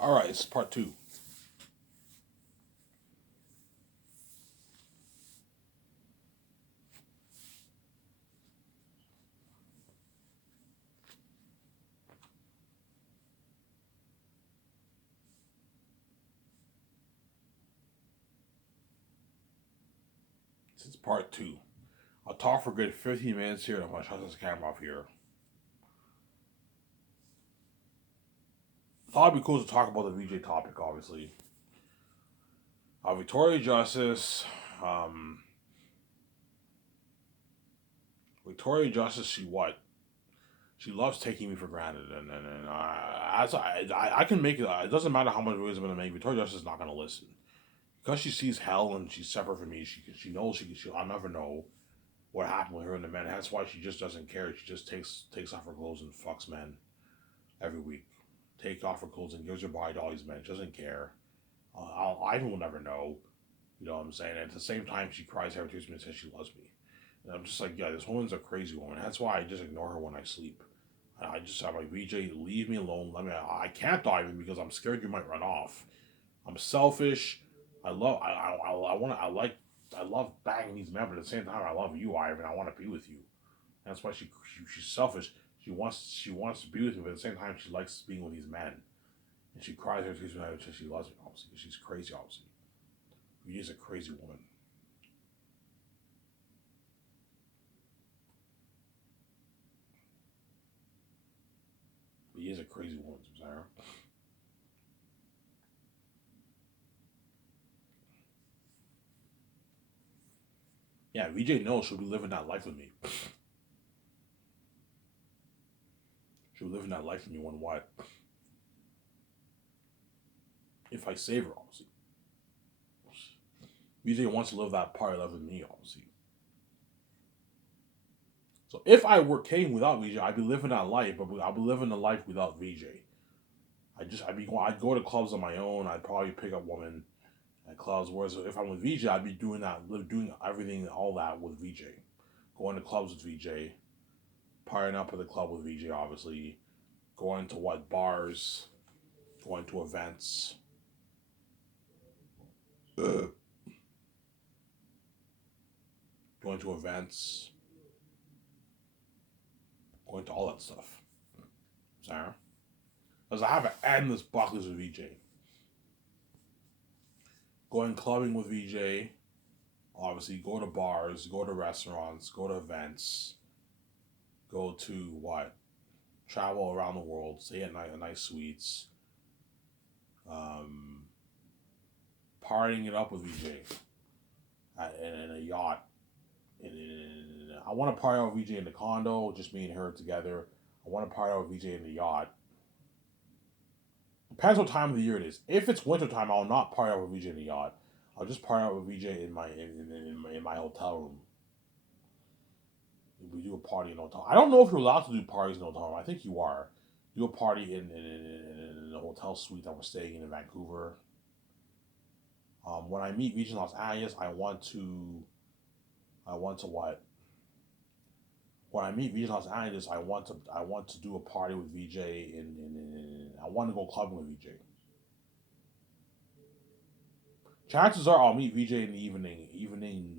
All right, it's part two. This is part two. I'll talk for a good 15 minutes here, and I'm going to shut this camera off here. I thought it'd be cool to talk about the VJ topic, obviously. Victoria Justice, um, Victoria Justice, she what? She loves taking me for granted, and I can make it. It doesn't matter how much noise I'm gonna make. Victoria Justice is not gonna listen because she sees hell and she's separate from me. She knows I'll never know what happened with her and the men. That's why she just doesn't care. She just takes off her clothes and fucks men every week. Take off her clothes and gives her body to all these men. She doesn't care. I will never know. You know what I'm saying? And at the same time, she cries every Tuesday and says she loves me. And I'm just like, yeah, this woman's a crazy woman. That's why I just ignore her when I sleep. I'm like, VJ, leave me alone. I can't dive in because I'm scared you might run off. I'm selfish. I love banging these men, but at the same time, I love you, Ivan. I want to be with you. That's why she's selfish. She wants to be with me, but at the same time, she likes being with these men. And she cries every Tuesday night because she loves me, obviously. She's crazy, obviously. She's a crazy woman. He is a crazy woman, Sarah. Yeah, VJ knows she'll be living that life with me. She'll be living that life with me when what? If I save her, obviously. VJ wants to live that part of life with me, obviously. So if I were came without VJ, I'd be living that life, but I'd be living the life without VJ. I'd go to clubs on my own. I'd probably pick up women at clubs. Whereas if I'm with VJ, I'd be doing everything, all that with VJ. Going to clubs with VJ, partying up at the club with VJ, obviously. Going to what bars, going to events, going to events, going to all that stuff. Sarah, because I have an endless bucket list with VJ. Going clubbing with VJ, obviously. Go to bars, go to restaurants, go to events, go to what? Travel around the world, stay at night, nice suites, um, partying it up with VJ in a yacht. I want to party out with VJ in the condo, just me and her together. I want to party out with VJ in the yacht. Depends what time of the year it is. If it's winter time, I'll not party out with VJ in the yacht. I'll just party out with VJ in my hotel room. We do a party in a hotel. I don't know if you're allowed to do parties in a hotel room. I think you are. Do a party in a hotel suite that we're staying in Vancouver. When I meet VJ in Los Angeles, I want to what? When I meet VJ in Los Angeles, I want to do a party with VJ I want to go clubbing with VJ. Chances are I'll meet VJ in the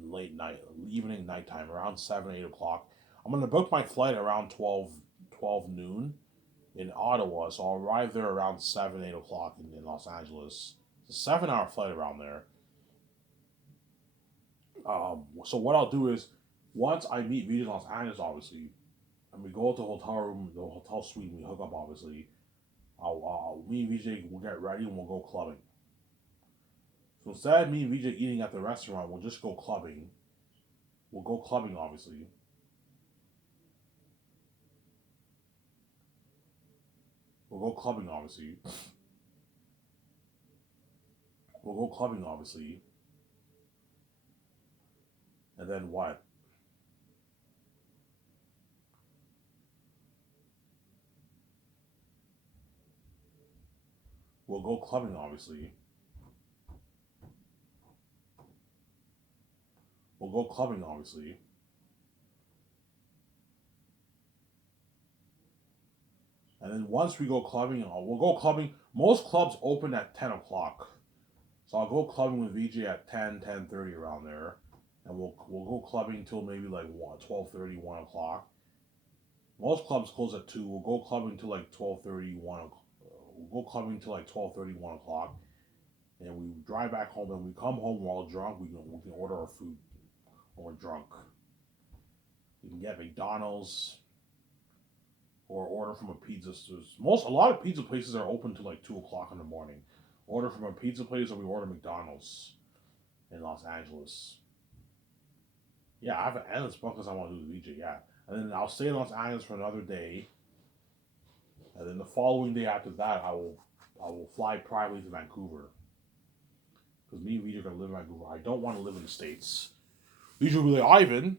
late night, evening, nighttime, around 7, 8 o'clock. I'm gonna book my flight around 12 noon in Ottawa, so I'll arrive there around 7, 8 o'clock in Los Angeles. It's a 7 hour flight around there. So what I'll do is, once I meet VJ in Los Angeles, obviously, and we go to the hotel room, the hotel suite, and we hook up, obviously, me and VJ will get ready and we'll go clubbing. So instead of me and VJ eating at the restaurant, we'll just go clubbing. We'll go clubbing, obviously. We'll go clubbing, obviously. We'll go clubbing, obviously. And then what? We'll go clubbing, obviously. We'll go clubbing, obviously. And then once we go clubbing, we'll go clubbing. Most clubs open at 10 o'clock. So I'll go clubbing with VJ at 10:30 around there. And we'll go clubbing till maybe like 12:30, 1 o'clock. Most clubs close at 2. We'll go clubbing till like 12:30, 1 o'clock. We'll go clubbing till like 12:30, 1 o'clock. And we drive back home, and we come home while drunk. We can order our food when we're drunk. We can get McDonald's or order from a pizza. A lot of pizza places are open till like 2 o'clock in the morning. Order from a pizza place, or we order McDonald's in Los Angeles. Yeah, I have an endless buckets I want to do with VJ. Yeah, and then I'll stay in Los Angeles for another day, and then the following day after that, I will fly privately to Vancouver because me and VJ are gonna live in Vancouver. I don't want to live in the States. VJ will be like, Ivan,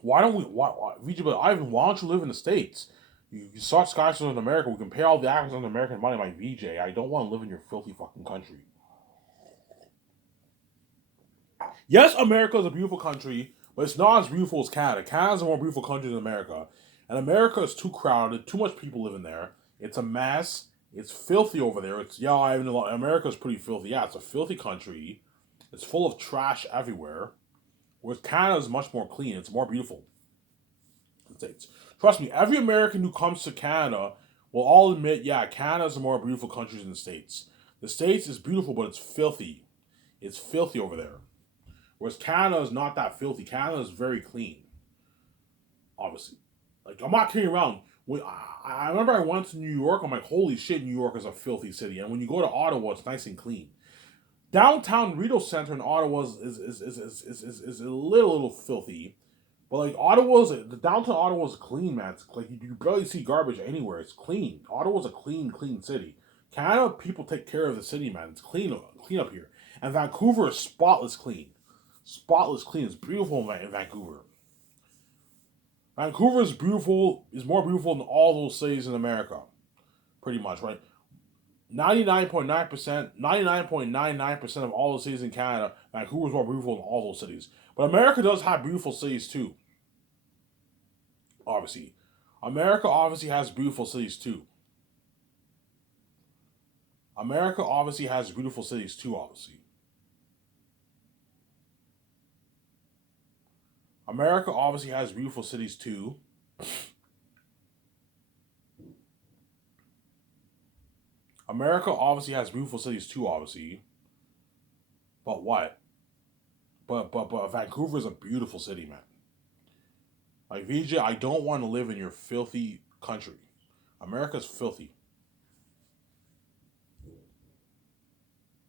why don't we? Why VJ will be like, Ivan, why don't you live in the States? You start skyscrapers in America. We can pay all the actors in American money. My VJ, I don't want to live in your filthy fucking country. Yes, America is a beautiful country, but it's not as beautiful as Canada. Canada's a more beautiful country than America. And America is too crowded, too much people living there. It's a mess. It's filthy over there. America's pretty filthy. Yeah, it's a filthy country. It's full of trash everywhere. Whereas Canada is much more clean. It's more beautiful. States. Trust me, every American who comes to Canada will all admit, yeah, Canada's a more beautiful country than the States. The States is beautiful, but it's filthy. It's filthy over there. Whereas Canada is not that filthy. Canada is very clean, obviously. Like, I'm not kidding around. I remember I went to New York. I'm like, holy shit, New York is a filthy city. And when you go to Ottawa, it's nice and clean. Downtown Rideau Center in Ottawa is a little filthy. But like the downtown Ottawa's clean, man. It's like you barely see garbage anywhere. It's clean. Ottawa's a clean city. Canada people take care of the city, man. It's clean up here. And Vancouver is spotless clean. Spotless clean. It's beautiful in Vancouver. Vancouver is beautiful. Is more beautiful than all those cities in America, pretty much, right? 99.9%, 99.99% of all the cities in Canada, Vancouver is more beautiful than all those cities. But America does have beautiful cities too. Obviously, America obviously has beautiful cities too. America obviously has beautiful cities too. Obviously, America obviously has beautiful cities too. America obviously has beautiful cities too. Obviously, but what? But Vancouver is a beautiful city, man. Like VJ, I don't want to live in your filthy country. America's filthy.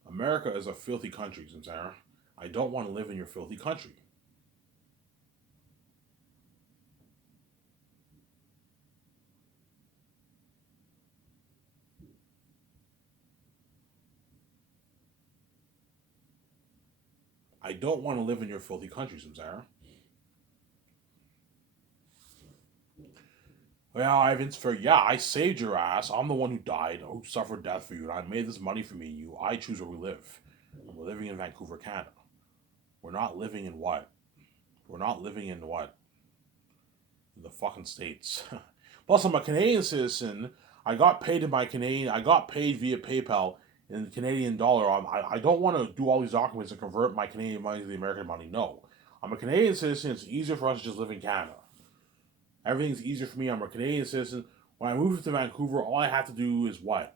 America is a filthy country, Sarah. I don't want to live in your filthy country. I don't want to live in your filthy country, Sarah. Yeah, Ivan's fair. Yeah, I saved your ass. I'm the one who died, who suffered death for you, and I made this money for me and you. I choose where we live. And we're living in Vancouver, Canada. We're not living in what? We're not living in what? In the fucking States. Plus, I'm a Canadian citizen. I got paid in my Canadian. I got paid via PayPal in Canadian dollar. I don't want to do all these documents and convert my Canadian money to the American money. No, I'm a Canadian citizen. It's easier for us to just live in Canada. Everything's easier for me. I'm a Canadian citizen. When I move to Vancouver, all I have to do is what?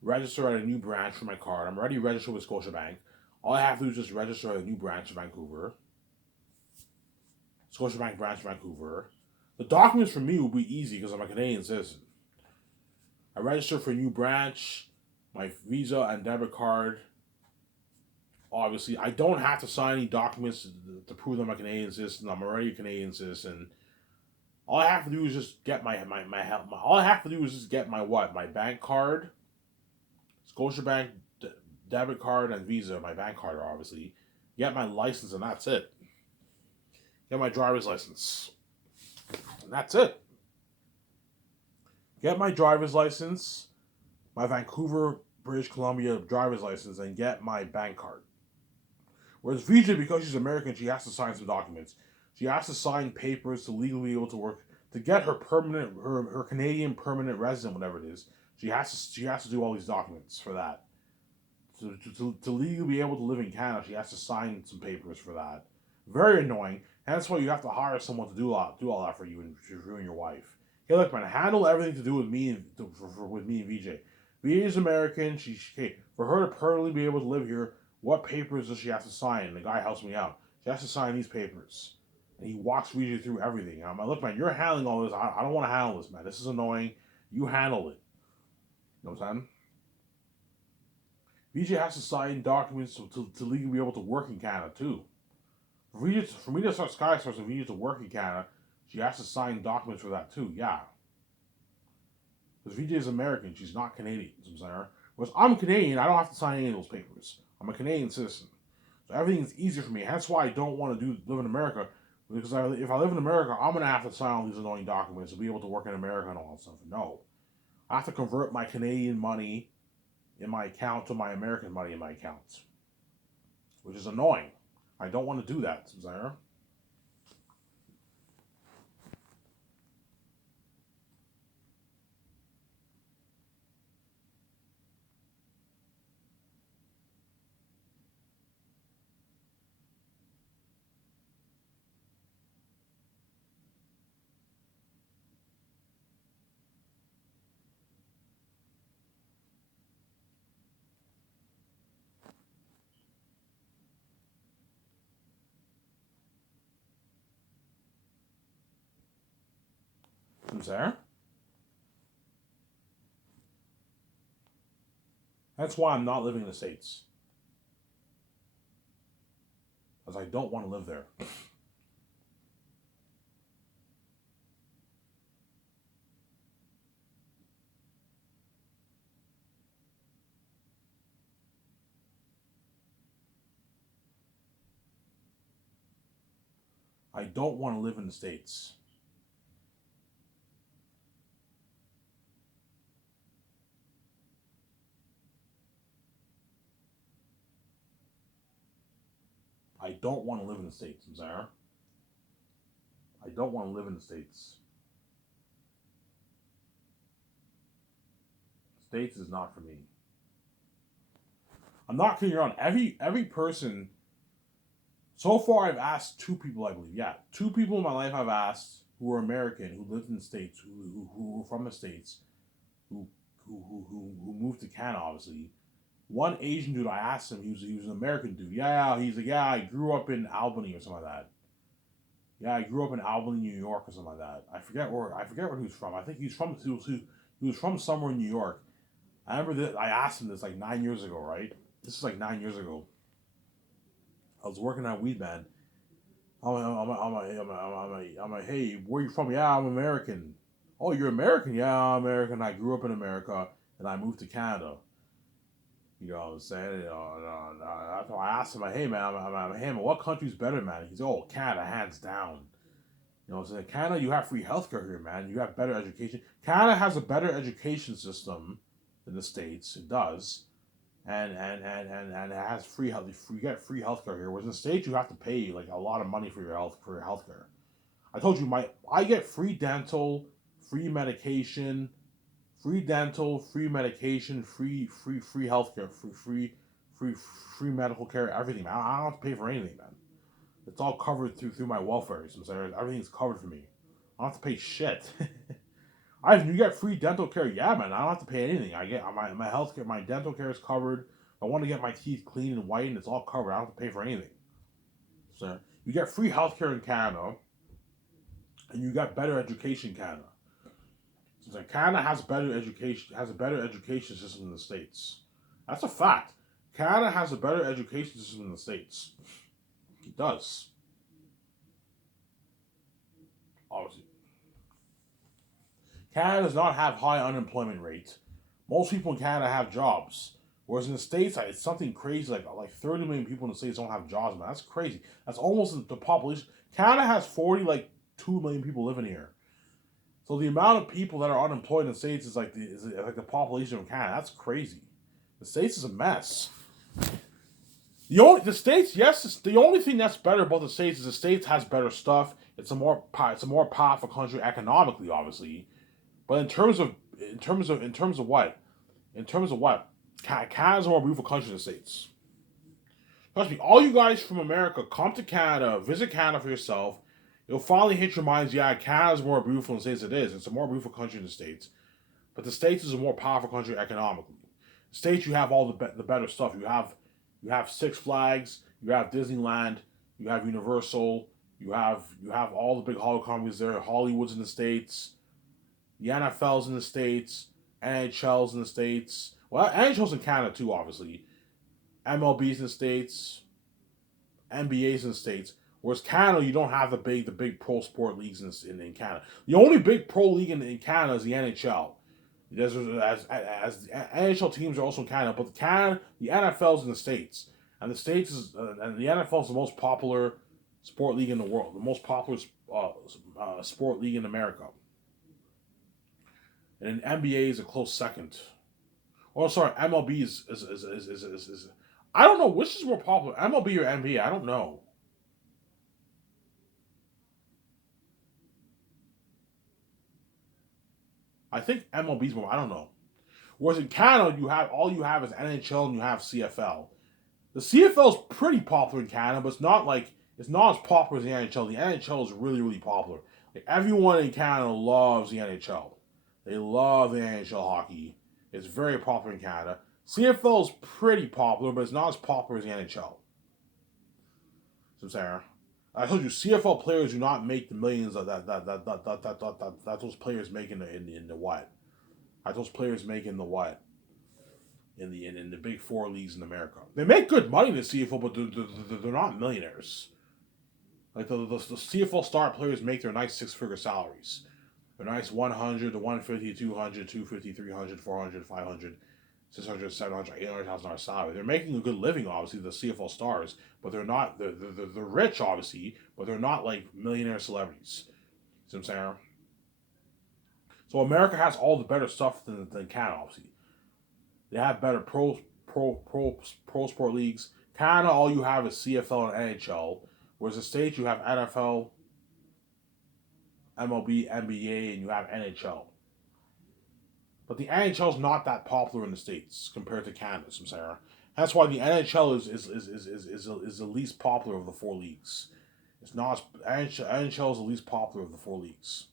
Register at a new branch for my card. I'm already registered with Scotiabank. All I have to do is just register at a new branch in Vancouver. Scotiabank branch in Vancouver. The documents for me will be easy because I'm a Canadian citizen. I register for a new branch, my Visa and debit card. Obviously, I don't have to sign any documents to prove that I'm a Canadian citizen. I'm already a Canadian citizen. All I have to do is just get all I have to do is just get my what? My bank card, Scotiabank debit card and Visa, my bank card obviously. Get my license and that's it. Get my driver's license. And that's it. Get my driver's license, my Vancouver, British Columbia driver's license, and get my bank card. Whereas VJ, because she's American, she has to sign some documents. She has to sign papers to legally be able to work to get her Canadian permanent resident, whatever it is. She has to do all these documents for that. To legally be able to live in Canada, she has to sign some papers for that. Very annoying. That's why you have to hire someone to do all that for you and your wife. Hey, look, man, handle everything to do with me and with me and VJ. VJ is American. For her to permanently be able to live here, what papers does she have to sign? And the guy helps me out. She has to sign these papers, and he walks VJ through everything. I'm like, look, man, you're handling all this. I don't want to handle this, man. This is annoying. You handle it. You know what I'm saying? VJ has to sign documents to legally be able to work in Canada too. For me to start SkySource and VJ to work in Canada, she has to sign documents for that too. Yeah, because VJ is American, she's not Canadian. You know what I'm saying? Whereas I'm Canadian, I don't have to sign any of those papers. I'm a Canadian citizen, so everything is easier for me. That's why I don't want to live in America. Because if I live in America, I'm gonna have to sign all these annoying documents to be able to work in America and all that stuff. No, I have to convert my Canadian money in my account to my American money in my account, which is annoying. I don't want to do that, Zara. Zara. That's why I'm not living in the States, because I don't want to live there. I don't want to live in the States. I don't want to live in the States, Zara. I don't want to live in the States. States is not for me. I'm not kidding around. Every person so far, I've asked two people, I believe. Yeah, two people in my life I've asked who are American, who lived in the States, who were from the States, who who moved to Canada, obviously. One Asian dude, I asked him, he was an American dude. Yeah, he's like, yeah, I grew up in Albany or something like that. Yeah, I grew up in Albany, New York, or something like that. I forget where he was from. I think he was from somewhere in New York. I remember that I asked him this like 9 years ago, right? This is like 9 years ago. I was working at Weed Man. I'm like, hey, where you from? Yeah, I'm American. Oh, you're American? Yeah, I'm American. I grew up in America and I moved to Canada. You know what I'm saying? That's why I asked him, like, hey man, hey man, what country's better, man? He's like, oh, Canada, hands down. You know what I'm saying? Canada, you have free healthcare here, man. You have better education. Canada has a better education system than the States. It does. And it has free health. You get free healthcare here. Whereas in the States, you have to pay like a lot of money for your healthcare. I told you I get free dental, free medication, free medication, free healthcare, free free medical care, everything, man. I don't have to pay for anything, man. It's all covered through my welfare. So everything's covered for me. I don't have to pay shit. You get free dental care, yeah, man. I don't have to pay anything. I get my health care, my dental care is covered. If I want to get my teeth clean and white, and it's all covered. I don't have to pay for anything. So you get free health care in Canada, and you got better education in Canada. So Canada has a better education system than the States. That's a fact. Canada has a better education system than the States. It does. Obviously. Canada does not have high unemployment rates. Most people in Canada have jobs. Whereas in the States, it's something crazy, like 30 million people in the States don't have jobs, man. That's crazy. That's almost the population. Canada has 2 million people living here. So the amount of people that are unemployed in the States is like the population of Canada. That's crazy. The States is a mess. The States, yes, the only thing that's better about the States is the States has better stuff. It's a more powerful country economically, obviously. But in terms of what? In terms of what? Canada's a more beautiful country than the States. Trust me, all you guys from America, come to Canada, visit Canada for yourself. You'll finally hit your minds, yeah, Canada's more beautiful than the States. It is. It's a more beautiful country than the States. But the States is a more powerful country economically. The States, you have all the better stuff. You have Six Flags, you have Disneyland, you have Universal, you have all the big Hollywood companies there. Hollywood's in the States, the NFL's in the States, NHL's in the States. Well, NHL's in Canada too, obviously. MLB's in the States, NBA's in the States. Whereas Canada, you don't have the big pro sport leagues in Canada. The only big pro league in Canada is the NHL. As NHL teams are also in Canada, but the NFL's in the States, and the NFL is the most popular sport league in the world, the most popular sport league in America, and NBA is a close second. Oh, sorry, MLB is I don't know which is more popular, MLB or NBA. I don't know. I think MLB is more. I don't know. Whereas in Canada, you have is NHL and you have CFL. The CFL is pretty popular in Canada, but it's not as popular as the NHL. The NHL is really really popular. Like everyone in Canada loves the NHL. They love the NHL hockey. It's very popular in Canada. CFL is pretty popular, but it's not as popular as the NHL. So I'm saying, I told you, CFL players do not make the millions that those players make in the what? That those players make in the what? In the big four leagues in America. They make good money in the CFL, but they're not millionaires. Like the CFL star players make their nice six-figure salaries. Their nice 100 to 150, 200, 250, 300, 400, 500, 600, 700, 800,000 dollar salary. They're making a good living, obviously, the CFL stars, but they're not. They're rich, obviously, but they're not like millionaire celebrities. See what I'm saying? So America has all the better stuff than Canada, obviously. They have better pro sport leagues. Canada, all you have is CFL and NHL, whereas the States you have NFL, MLB, NBA, and you have NHL. But the NHL is not that popular in the States compared to Canada, some Sarah. That's why the NHL is the least popular of the four leagues. It's not NHL is the least popular of the four leagues.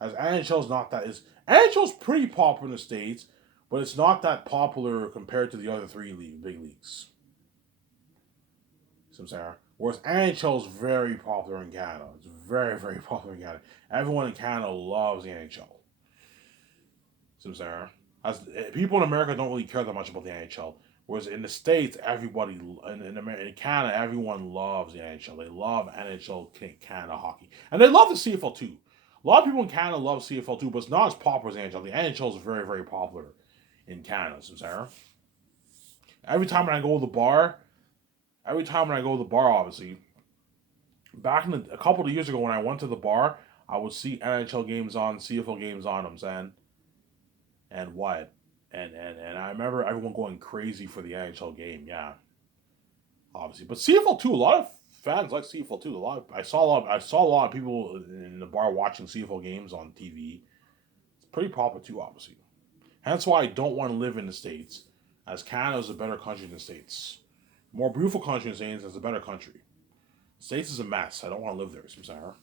As NHL is not that is NHL is pretty popular in the States, but it's not that popular compared to the other three big leagues. Some Sarah. Whereas NHL is very popular in Canada. It's very, very popular in Canada. Everyone in Canada loves the NHL. Some Sarah. As people in America don't really care that much about the NHL. Whereas in the States, everybody in Canada, everyone loves the NHL. They love NHL Canada hockey, and they love the CFL too. A lot of people in Canada love CFL too, but it's not as popular as the NHL. The NHL is very, very popular in Canada. So Sarah, every time when I go to the bar, obviously, back a couple of years ago when I went to the bar, I would see NHL games on, CFL games on. I'm saying, and what, and I remember everyone going crazy for the NHL game. Yeah, obviously, but CFL too. A lot of fans like CFL too. I saw a lot of people in the bar watching CFL games on TV. It's pretty popular too, obviously. Hence why I don't want to live in the States, as Canada is a better country than the States. More beautiful country than the States, is a better country. States is a mess. I don't want to live there, Sarah.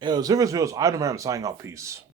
It was Iron Man signing out. Peace.